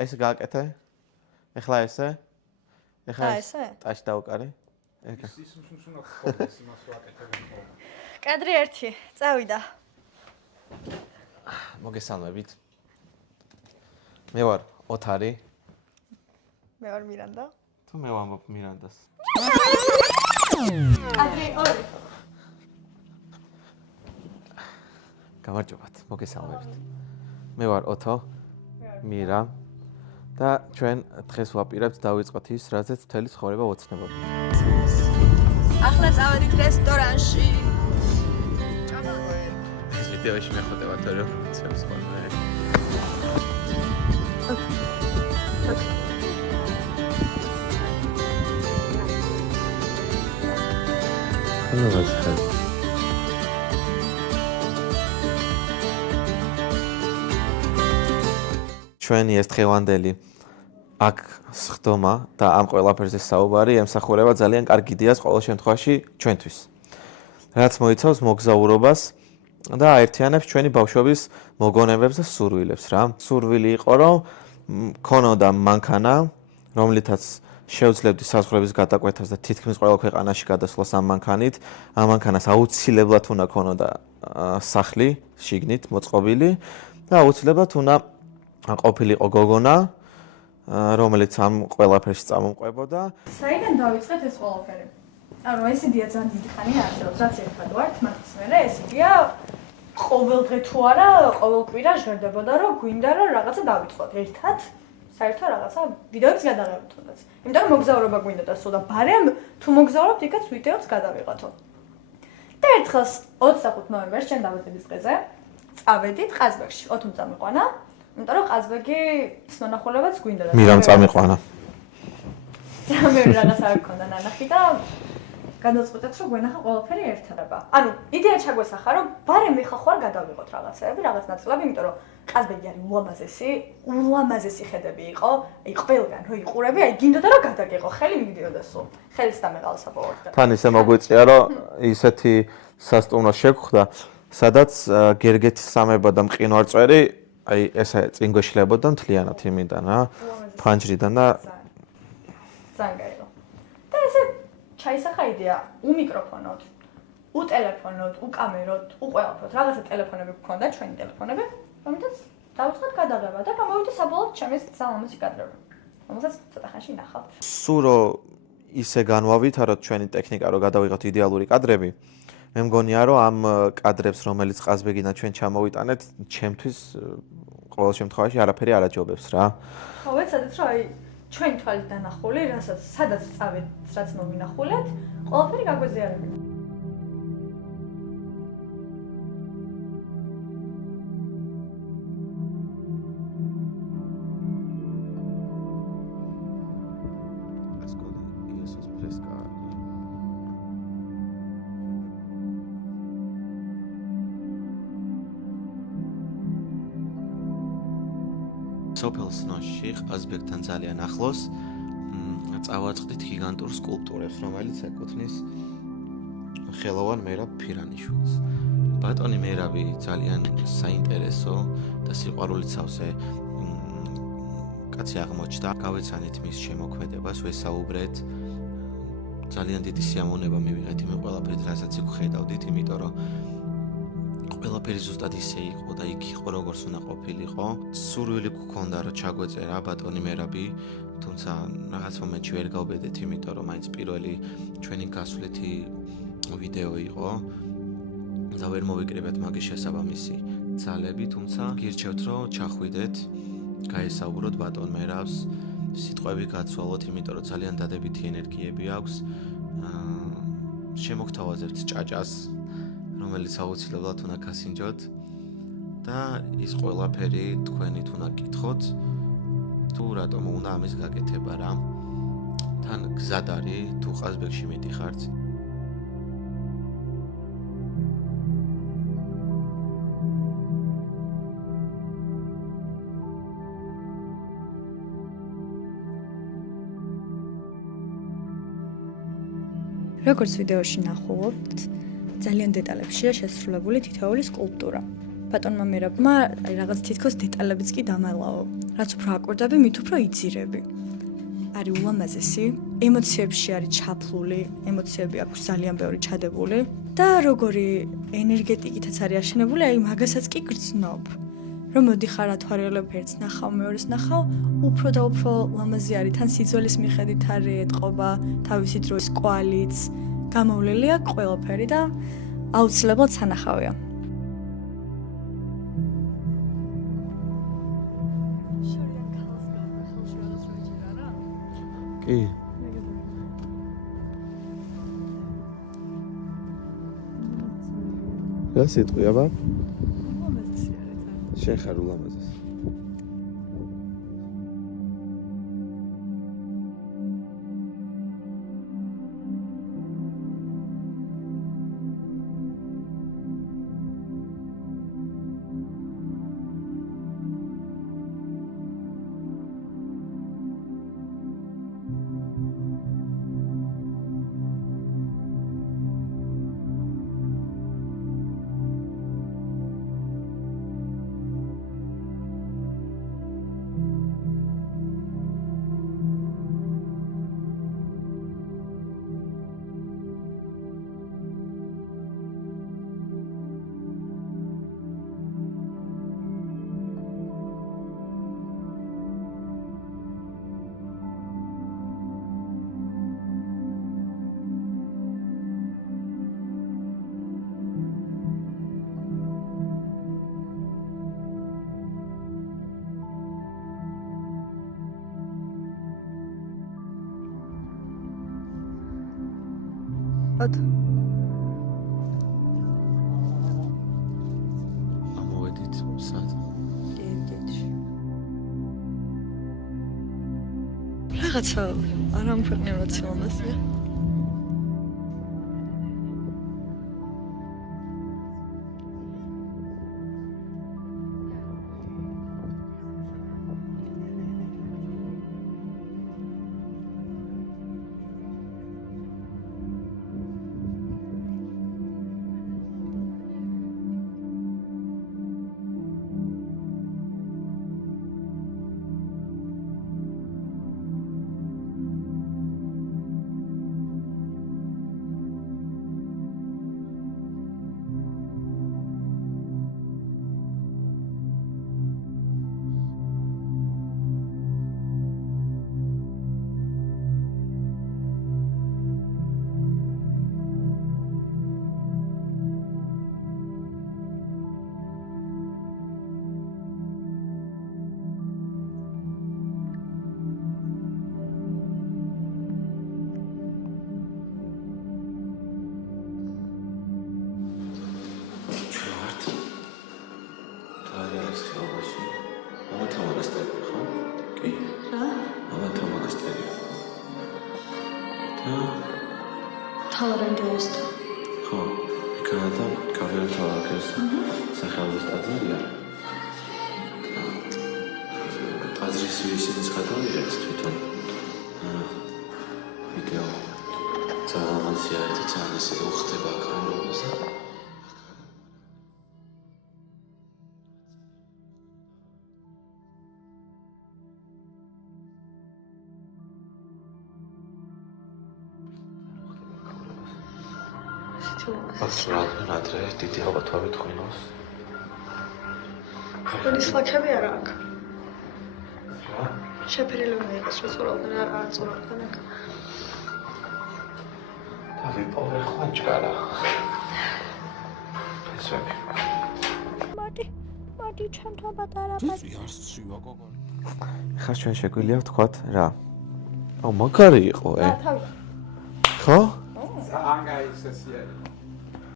ეს გააკეთე. ეხლა ესე. ეხლა ესე. ტაში დავუკარი. ის უნდა ხოდეს იმას ვაკეთებენ ხოლმე. კადრი 1 წავიდა. მოგესალმებით. მე ვარ ოთარი. მე ვარ მირანდა. თუ მე ვამბობ მირანდას. კადრი 2. გამარჯობათ, მოგესალმებით. მე ვარ ოთო, მირა და ჩვენ დღეს ვაპირებთ დავიწყოთ ის, რაზეც მთელი ცხოვრება ვოცნებობთ. ახლა წავედით რესტორანში. ეს ვიდეოში მეხოდება თორე ვცემს ხოლმე. ხალხი ჩვენი ეს დღევანდელი აქ სხდომა და ამ ყველაფერზე საუბარი ემსახურება ძალიან კარგ იდეას ყოველ შემთხვევაში ჩვენთვის. რაც მოიცავს მოგზაურობას და აერთიანებს ჩვენი ბავშვობის მოგონებებს და სურვილებს რა. სურვილი იყო რომ ქონოდა მანქანა, რომლითაც შევძლებდი საზღვრების გადაკვეთას და თითქმის ყველა ქვეყანაში გადასვლას ამ მანქანით. ამ მანქანას აუცილებლად უნდა ქონოდა სახლი, შიგნით მოწყობილი და აუცილებლად უნდა ყოფილიყო გოგონა, რომელიც ამ ყველაფერში წამომყვებოდა. საიდან დავიწყეთ ეს ყველაფერი? ანუ ეს იდეა ძალიან დიდი ხანია არსებობს, რაც ერთად ვართ, მაგის მერე ეს იდეა ყოველ დღე თუ არა, ყოველ კვირა ჟღერდებოდა, რომ გვინდა რომ რაღაცა დავიწყოთ ერთად, საერთო რაღაცა ვიდეოებს გადაღებთ თუნდაც. იმიტომ რომ მოგზაურობა გვინდა და სულ და ბარემ თუ მოგზაურობთ, იქაც ვიდეოც გადავიღათო. და ერთხელ 25 ნოემბერს ჩვენ დავწერთ დღეზე, წავედით ყაზბეგში, ოთუმ წამიყვანა. იმიტომ რომ ყაზბეგი სმონახულებაც გვინდა და მირამ წამიყვანა. მე რაღაცა გქონდა ნანახი და გადავწყვეტეთ რომ გვენახა ყველაფერი ერთად. ანუ იდეა ჩაგვესახა რომ ბარემ მე ხარ გადავიღოთ რაღაცეები, რაღაც ნაწილები, იმიტომ რომ ყაზბეგი არის ულამაზესი ხედები იყო, აი ყველგან რო იყურები, აი გინდოდა რომ გადაგეყო, ხელი მიგდიოდა სულ. ხელს დამეყალა საბოლოოდ. თან ისე მოგვიწია რომ ისეთი სასტუმრო შეგხვდა, სადაც გერგეთის სამება და მყინვარწვერი აი ესე წინგვეშლებოდა მთლიანად იმიდან რა, ფანჯრიდან და ზანგაილო. და ესე ჩაისახა იდეა უმიკროფონოთ, უტელეფონოთ, უკამეროთ, უყველაფროთ. რაღაცა ტელეფონები გქონდა, ჩვენი ტელეფონები, რომელთაც დავუწყოთ გადაღება და გამოვიდა საბოლოოდ ჩემს სამამაცი კადრები. რომელსაც ცოტა ხანში ნახავთ. სულ რომ ისე განვავითაროთ ჩვენი ტექნიკა, რომ გადავიღოთ იდეალური კადრები, მე მგონია რომ ამ კადრებს, რომელიც ყაზბეგიდან ჩვენ ჩამოვიტანეთ, ჩემთვის ყოველ შემთხვევაში არაფერი არ აჯობებს რა. ხო, ვეცადეთ რომ აი ჩვენ თვალით დანახული, სადაც წავედით, რაც მოვინახულეთ, ყველაფერი გაგვეზიარებინა. სოფელ სნოში ყაზბეგთან ძალიან ახლოს წავაწყდით გიგანტურ სკულპტურებს, რომელიც ეკუთვნის ხელოვან მერაბ ფირანიშვილს. ბატონი მერაბი ძალიან საინტერესო და სიყვარულით სავსე კაცი აღმოჩნდა. გავეცანით მის შემოქმედებას, ვესაუბრეთ. ძალიან დიდი სიამოვნება მივიღეთ იმ ყველაფერით, რასაც იქ ხედავდით, იმიტომ რომ ყველაფერი ზუსტად ისე იყო და იქ იყო როგორც უნდა ყოფილიყო. სურვილი გქონდა რომ ჩაგვეწერა ბატონი მერაბი, თუმცა რაღაც მომენტში ვერ გავბედეთ, იმიტომ რომ მაინც პირველი ჩვენი გასვლითი ვიდეო იყო და ვერ მოვიკრიბეთ მაგის შესაბამისი ძალები, თუმცა გირჩევთ რომ ჩახვიდეთ, გაესაუბროთ ბატონ მერაბს, სიტყვები გაცვალოთ, იმიტომ რომ ძალიან დადებითი ენერგიები აქვს. შემოგთავაზებთ ჭაჭას, რომელიც აუცილებლად უნდა გასინჯოთ და ის ყველაფერი თქვენით უნდა გკითხოთ თუ რატომ უნდა ამის გაკეთება რა. თან გზად არის თუ ყაზბეგში მიდიხართ. როგორც ვიდეოში ნახულობთ, ძალიან დეტალებშია შესრულებული თითოეული სკულპტურა. ბატონმა მერაბმა რაღაც თითქოს დეტალებიც კი დამალაო. რაც უფრო აკვირდები, მით უფრო იძირები. არის ულამაზესი, ემოციებში არის ჩაფლული, ემოციები აქვს ძალიან ბევრი ჩადებული და როგორი ენერგეტიკითაც არის აშენებული, აი მაგასაც კი გრძნობ. რომ მოდიხარ ათვარელებ ერთს ნახავ, მეორეს ნახავ, უფრო და უფრო ლამაზი არის, თან სიძველის მიხედვით არის ეტყობა, თავისი დროის კვალიც, გამოვლილი აქვს ყველაფერი და აუცილებლად სანახავია. კი. რა სიტყვია ბა? შენ ხარ ულამაზესი. ამოვედით სად? რაღაცა არ ამფერნე რაციონალია. Talarangels'ta. ხო, იქადა კავერა თალაკერსა. სახელობის ტაძარია. ტაძრის ისინიც გადავიღეთ თვითონ. ვიდეო. ძალიან სიარეთ ძალიან ესე უხდება კამერას. Aslan adre დიდი ალბათობით ღვინოს. Ხოდის ლაქები არა აქვს. შეფერილები მიიღეს რომ წურავდნენ არ წურავდნენ აქ. დავიპოვე ხვაჭკარა. ესები. მადი ჩემთან პატარა ძუძი არ სცვივა გოგონი. ხა ჩვენ შეგვიძლია ვთქვათ რა. აუ მაგარი იყო, თავი. ხო? ძალიან გაიხსესია.